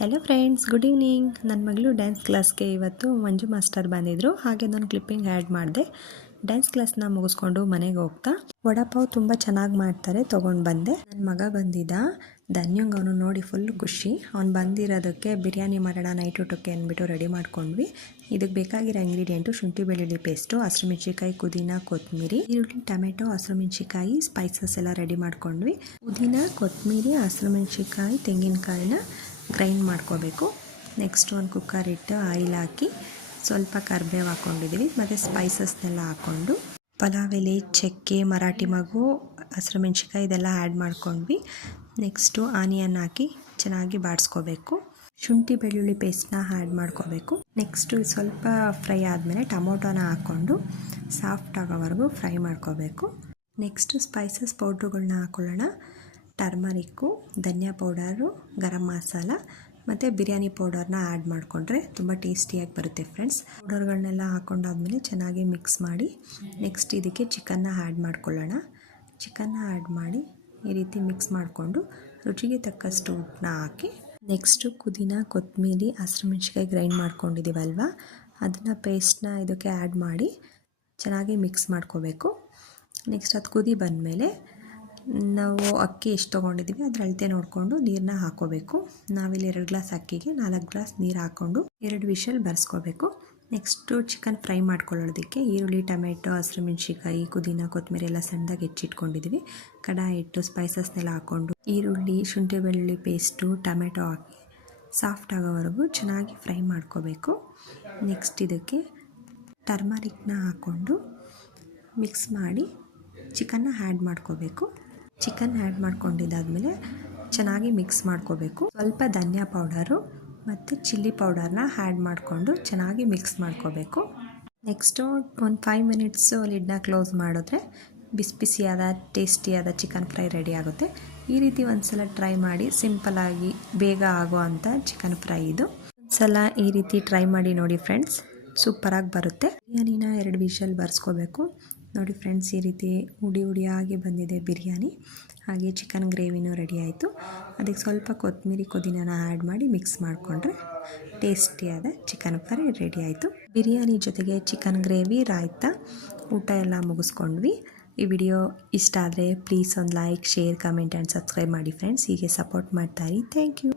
Hello friends, good evening. ನನ್ನ ಮಗಳು dance ಕ್ಲಾಸ್ಗೆ ಇವತ್ತು ಮಂಜು ಮಾಸ್ಟರ್ ಬಂದಿದ್ದರು. ಹಾಗೆ ನಾನು ಕ್ಲಿಪ್ಪಿಂಗ್ ಆ್ಯಡ್ ಮಾಡಿದೆ. ಡ್ಯಾನ್ಸ್ ಕ್ಲಾಸ್ನ ಮುಗಿಸ್ಕೊಂಡು ಮನೆಗೆ ಹೋಗ್ತಾ ವಡಾಪಾವ್ ತುಂಬ ಚೆನ್ನಾಗಿ ಮಾಡ್ತಾರೆ, ತೊಗೊಂಡು ಬಂದೆ. ನನ್ನ ಮಗ ಬಂದಿದ್ದ, ಧನ್ಯಂಗೆ ಅವನು ನೋಡಿ ಫುಲ್ ಖುಷಿ. ಅವ್ನು ಬಂದಿರೋದಕ್ಕೆ ಬಿರಿಯಾನಿ ಮಾಡೋಣ ನೈಟ್ ಊಟಕ್ಕೆ ಅಂದ್ಬಿಟ್ಟು ರೆಡಿ ಮಾಡ್ಕೊಂಡ್ವಿ. ಇದಕ್ಕೆ ಬೇಕಾಗಿರೋ ಇಂಗ್ರೀಡಿಯೆಂಟು ಶುಂಠಿ ಬೆಳ್ಳುಳ್ಳಿ ಪೇಸ್ಟು, ಹಸಿರುಮೆಣ್ಸಿಕಾಯಿ, ಪುದೀನ, ಕೊತ್ತಂಬರಿ, ಈರುಳ್ಳಿ, ಟೊಮೆಟೊ, ಹಸಿರುಮೆಣ್ಸಿಕಾಯಿ, ಸ್ಪೈಸಸ್ ಎಲ್ಲ ರೆಡಿ ಮಾಡ್ಕೊಂಡ್ವಿ. ಪುದೀನ, ಕೊತ್ತಂಬರಿ, ಹಸಿರುಮೆಣ್ಸಿಕಾಯಿ, ತೆಂಗಿನಕಾಯಿನ ಗ್ರೈಂಡ್ ಮಾಡ್ಕೋಬೇಕು. ನೆಕ್ಸ್ಟ್ ಒಂದು ಕುಕ್ಕರ್ ಇಟ್ಟು ಆಯಿಲ್ ಹಾಕಿ ಸ್ವಲ್ಪ ಕರಿಬೇವು ಹಾಕ್ಕೊಂಡಿದ್ದೀವಿ. ಮತ್ತು ಸ್ಪೈಸಸ್ನೆಲ್ಲ ಹಾಕ್ಕೊಂಡು ಪಲಾವ್ ಎಲೆ, ಚಕ್ಕೆ, ಮರಾಠಿ ಮಗು, ಹಸಿರುಮೆಣ್ಸಿಕಾಯಿ ಇದೆಲ್ಲ ಆ್ಯಡ್ ಮಾಡ್ಕೊಂಡ್ವಿ. ನೆಕ್ಸ್ಟು ಆನಿಯನ್ ಹಾಕಿ ಚೆನ್ನಾಗಿ ಬಾಡಿಸ್ಕೋಬೇಕು. ಶುಂಠಿ ಬೆಳ್ಳುಳ್ಳಿ ಪೇಸ್ಟ್ನ ಆ್ಯಡ್ ಮಾಡ್ಕೋಬೇಕು. ನೆಕ್ಸ್ಟು ಸ್ವಲ್ಪ ಫ್ರೈ ಆದಮೇಲೆ ಟೊಮೊಟೊನ ಹಾಕ್ಕೊಂಡು ಸಾಫ್ಟ್ ಆಗೋವರೆಗೂ ಫ್ರೈ ಮಾಡ್ಕೋಬೇಕು. ನೆಕ್ಸ್ಟು ಸ್ಪೈಸಸ್ ಪೌಡ್ರುಗಳನ್ನ ಹಾಕ್ಕೊಳ್ಳೋಣ. ಟರ್ಮರಿಕ್ಕು, ಧನಿಯಾ ಪೌಡರು, ಗರಂ ಮಸಾಲ ಮತ್ತು ಬಿರಿಯಾನಿ ಪೌಡರ್ನ ಆ್ಯಡ್ ಮಾಡಿಕೊಂಡ್ರೆ ತುಂಬ ಟೇಸ್ಟಿಯಾಗಿ ಬರುತ್ತೆ ಫ್ರೆಂಡ್ಸ್. ಪೌಡರ್ಗಳನ್ನೆಲ್ಲ ಹಾಕ್ಕೊಂಡಾದ್ಮೇಲೆ ಚೆನ್ನಾಗಿ ಮಿಕ್ಸ್ ಮಾಡಿ ನೆಕ್ಸ್ಟ್ ಇದಕ್ಕೆ ಚಿಕನ್ನ ಆ್ಯಡ್ ಮಾಡ್ಕೊಳ್ಳೋಣ. ಚಿಕನ್ನ ಆ್ಯಡ್ ಮಾಡಿ ಈ ರೀತಿ ಮಿಕ್ಸ್ ಮಾಡಿಕೊಂಡು ರುಚಿಗೆ ತಕ್ಕಷ್ಟು ಉಪ್ಪನ್ನ ಹಾಕಿ ನೆಕ್ಸ್ಟು ಪುದೀನ, ಕೊತ್ತಂಬರಿ, ಹಸಿರುಮೆಣ್ಸಿಕಾಯಿ ಗ್ರೈಂಡ್ ಮಾಡ್ಕೊಂಡಿದ್ದೀವಲ್ವ, ಅದನ್ನು ಪೇಸ್ಟ್ನ ಇದಕ್ಕೆ ಆ್ಯಡ್ ಮಾಡಿ ಚೆನ್ನಾಗಿ ಮಿಕ್ಸ್ ಮಾಡ್ಕೋಬೇಕು. ನೆಕ್ಸ್ಟ್ ಅದು ಕುದಿ ಬಂದಮೇಲೆ ನಾವು ಅಕ್ಕಿ ಎಷ್ಟು ತೊಗೊಂಡಿದ್ದೀವಿ ಅದ್ರ ಅಳತೆ ನೋಡಿಕೊಂಡು ನೀರನ್ನ ಹಾಕ್ಕೋಬೇಕು. ನಾವಿಲ್ಲಿ 2 ಗ್ಲಾಸ್ ಅಕ್ಕಿಗೆ 4 ಗ್ಲಾಸ್ ನೀರು ಹಾಕ್ಕೊಂಡು 2 ವಿಷಲ್ ಬರ್ಸ್ಕೋಬೇಕು. ನೆಕ್ಸ್ಟು ಚಿಕನ್ ಫ್ರೈ ಮಾಡ್ಕೊಳ್ಳೋದಕ್ಕೆ ಈರುಳ್ಳಿ, ಟೊಮೆಟೊ, ಹಸಿರುಮೆಣ್ಸಿಕಾಯಿ, ಪುದೀನ, ಕೊತ್ತಂಬರಿ ಎಲ್ಲ ಸಣ್ಣದಾಗಿ ಹೆಚ್ಚಿಟ್ಕೊಂಡಿದ್ದೀವಿ. ಕಡಾಯಿ ಇಟ್ಟು ಸ್ಪೈಸಸ್ನೆಲ್ಲ ಹಾಕ್ಕೊಂಡು ಈರುಳ್ಳಿ, ಶುಂಠಿ ಬೆಳ್ಳುಳ್ಳಿ ಪೇಸ್ಟು, ಟೊಮೆಟೊ ಹಾಕಿ ಸಾಫ್ಟ್ ಆಗೋವರೆಗೂ ಚೆನ್ನಾಗಿ ಫ್ರೈ ಮಾಡ್ಕೋಬೇಕು. ನೆಕ್ಸ್ಟ್ ಇದಕ್ಕೆ ಟರ್ಮರಿಕ್ನ ಹಾಕ್ಕೊಂಡು ಮಿಕ್ಸ್ ಮಾಡಿ ಚಿಕನ್ನ ಆ್ಯಡ್ ಮಾಡ್ಕೋಬೇಕು. ಚಿಕನ್ ಆ್ಯಡ್ ಮಾಡ್ಕೊಂಡಿದ್ದಾದಮೇಲೆ ಚೆನ್ನಾಗಿ ಮಿಕ್ಸ್ ಮಾಡ್ಕೋಬೇಕು. ಸ್ವಲ್ಪ ಧನಿಯಾ ಪೌಡರು ಮತ್ತು ಚಿಲ್ಲಿ ಪೌಡರ್ನ ಆ್ಯಡ್ ಮಾಡಿಕೊಂಡು ಚೆನ್ನಾಗಿ ಮಿಕ್ಸ್ ಮಾಡ್ಕೋಬೇಕು. ನೆಕ್ಸ್ಟು ಒಂದು 5 ಮಿನಿಟ್ಸು ಲಿಡ್ನ ಕ್ಲೋಸ್ ಮಾಡಿದ್ರೆ ಬಿಸಿಯಾದ ಟೇಸ್ಟಿಯಾದ ಚಿಕನ್ ಫ್ರೈ ರೆಡಿ ಆಗುತ್ತೆ. ಈ ರೀತಿ ಒಂದ್ಸಲ ಟ್ರೈ ಮಾಡಿ, ಸಿಂಪಲ್ಲಾಗಿ ಬೇಗ ಆಗೋ ಅಂಥ ಚಿಕನ್ ಫ್ರೈ ಇದು. ಒಂದ್ಸಲ ಈ ರೀತಿ ಟ್ರೈ ಮಾಡಿ ನೋಡಿ ಫ್ರೆಂಡ್ಸ್, ಸೂಪರಾಗಿ ಬರುತ್ತೆ. ಬಿರಿಯಾನಿನ 2 ವಿಷಲ್ ಬರ್ಸ್ಕೋಬೇಕು. ನೋಡಿ ಫ್ರೆಂಡ್ಸ್, ಈ ರೀತಿ ಹುಡಿಯಾಗಿ ಬಂದಿದೆ ಬಿರಿಯಾನಿ. ಹಾಗೆ ಚಿಕನ್ ಗ್ರೇವಿನೂ ರೆಡಿ ಆಯಿತು. ಅದಕ್ಕೆ ಸ್ವಲ್ಪ ಕೊತ್ತಂಬರಿ, ಪುದೀನನ ಆ್ಯಡ್ ಮಾಡಿ ಮಿಕ್ಸ್ ಮಾಡಿಕೊಂಡ್ರೆ ಟೇಸ್ಟಿಯಾದ ಚಿಕನ್ ಫ್ರೈ ರೆಡಿ ಆಯಿತು. ಬಿರಿಯಾನಿ ಜೊತೆಗೆ ಚಿಕನ್ ಗ್ರೇವಿ, ರಾಯ್ತಾ, ಊಟ ಎಲ್ಲ ಮುಗಿಸ್ಕೊಂಡ್ವಿ. ಈ ವಿಡಿಯೋ ಇಷ್ಟ ಆದರೆ ಪ್ಲೀಸ್ ಒಂದು like, share, comment and subscribe ಮಾಡಿ ಫ್ರೆಂಡ್ಸ್. ಹೀಗೆ ಸಪೋರ್ಟ್ ಮಾಡ್ತಾಯಿರಿ. Thank you.